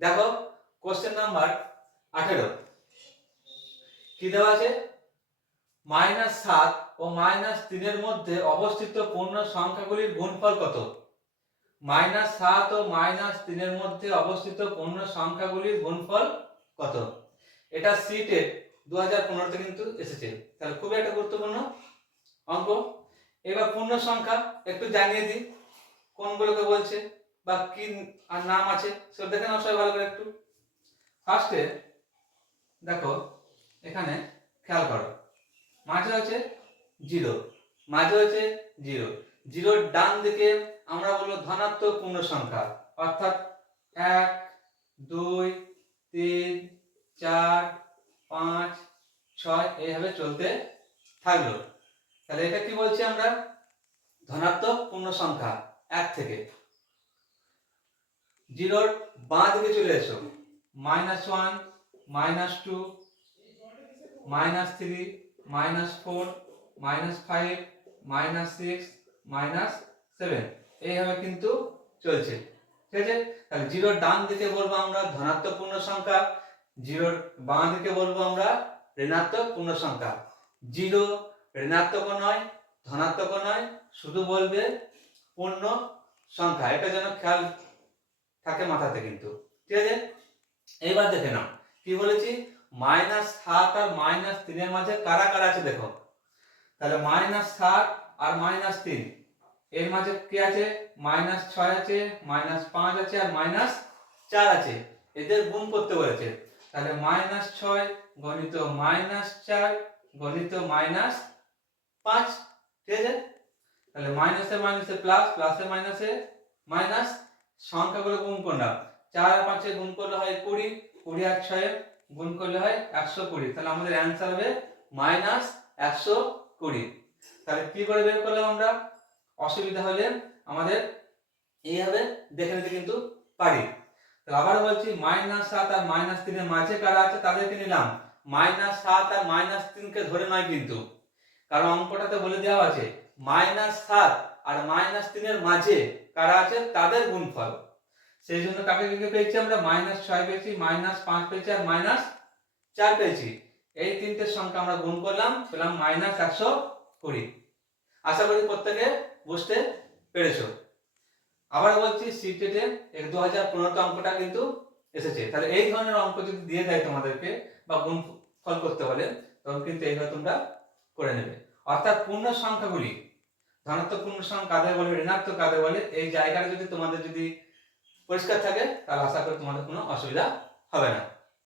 দেখো question number আঠেরো। কি দেওয়া আছে? মাইনাস সাত ও মাইনাস তিনের মধ্যে অবস্থিত পূর্ণ সংখ্যাগুলির গুণফল কত? মাইনাস সাত ও মাইনাস তিনের মধ্যে অবস্থিত পূর্ণ সংখ্যাগুলির গুণফল কত? এটা সিটে দু হাজার পনেরোতে কিন্তু এসেছে। তাহলে খুবই একটা গুরুত্বপূর্ণ অঙ্ক। এবার পূর্ণ সংখ্যা একটু জানিয়ে দিই। কোনগুলোকে বলছে? বা কি আর নাম আছে? সেটা দেখে নাও সবাই ভালো করে একটু। ফার্স্টে দেখো, এখানে খেয়াল করো। মাঝে আছে জিরো। মাঝে আছে জিরো। জিরোর ডান দিকে আমরা বলব ধনাত্মক পূর্ণ সংখ্যা। অর্থাৎ এক, দুই, তিন, চার, পাঁচ, ছয়, এইভাবে চলতে থাকল। তাহলে এটা কি বলছি আমরা? ধনাত্মক পূর্ণ সংখ্যা এক থেকে। জিরোর বাঁ দিকে চলে এসো। Minus one, minus two, minus three, minus four, minus five, minus six, minus seven. এইভাবে কিন্তু চলছে। ঠিক আছে? তাহলে জিরোর ডান দিকে বলব আমরা ধনাত্মক পূর্ণ সংখ্যা, জিরোর বাঁ দিকে বলব আমরা ঋণাত্মক পূর্ণ সংখ্যা। জিরো ঋণাত্মক নয় ধনাত্মক নয়, শুধু বলবে পূর্ণ সংখ্যা। এটা যেন খেয়াল থাকে মাথাতে কিন্তু। ঠিক আছে? এইবার দেখে নাও। কি বলেছি? মাইনাস সাত আর মাইনাস তিনের মাঝে কারা কারা আছে দেখো। তাহলে মাইনাস সাত আর মাইনাস তিন। এর মাঝে কি আছে? মাইনাস ছয় আছে, মাইনাস পাঁচ আছে আর মাইনাস চার আছে। এদের গুণ করতে বলেছে। তাহলে মাইনাস ছয় গণিত মাইনাস চার গণিত মাইনাস পাঁচ। ঠিক আছে? তাহলে মাইনাসে মাইনাসে প্লাস, প্লাসে মাইনাসে মাইনাস সংখ্যাগুলো গুণ করলাম। চার আর পাঁচে গুণ করলে হয় কুড়ি কুড়ি আর ছয়ে গুণ করলে হয় একশো কুড়ি। তাহলে আমাদের অ্যান্সার হবে মাইনাস একশো কুড়ি। তাহলে কি করে বের করলাম আমরা? অসুবিধা হলে আমাদের এইভাবে দেখে নিতে কিন্তু পারি। তাহলে আবার বলছি মাইনাস সাত আর মাইনাস তিনের মাঝে কারা আছে তাদেরকে নিলাম। মাইনাস সাত আর মাইনাস তিনকে ধরে নয় কিন্তু। কারণ অঙ্কটাতে বলে দেওয়া আছে মাইনাস সাত আর মাইনাস তিনের মাঝে কারা আছে তাদের গুণফল। সেই জন্য কাকে কাকে পেয়েছি আমরা? মাইনাস ছয় পেয়েছি মাইনাস পাঁচ পেয়েছি আর মাইনাস চার পেয়েছি। এই তিনটে সংখ্যা আমরা গুণ করলাম, পেলাম মাইনাস একশো কুড়ি। আশা করি প্রত্যেকে বুঝতে পেরেছ। আবার বলছি সিটেটে এক দু হাজার পনেরোতে অঙ্কটা কিন্তু এসেছে। তাহলে এই ধরনের অঙ্ক যদি দিয়ে দেয় তোমাদেরকে বা গুণ ফল করতে বলে, তখন কিন্তু এইভাবে তোমরা করে নেবে। অর্থাৎ পূর্ণ সংখ্যাগুলি ধনাত্মক পূর্ণ সংখ্যা কাদের বলে, ঋণাত্মক কাদের বলে, এই জায়গাটা যদি তোমাদের যদি পরিষ্কার থাকে, তাহলে আশা করি তোমাদের কোনো অসুবিধা হবে না।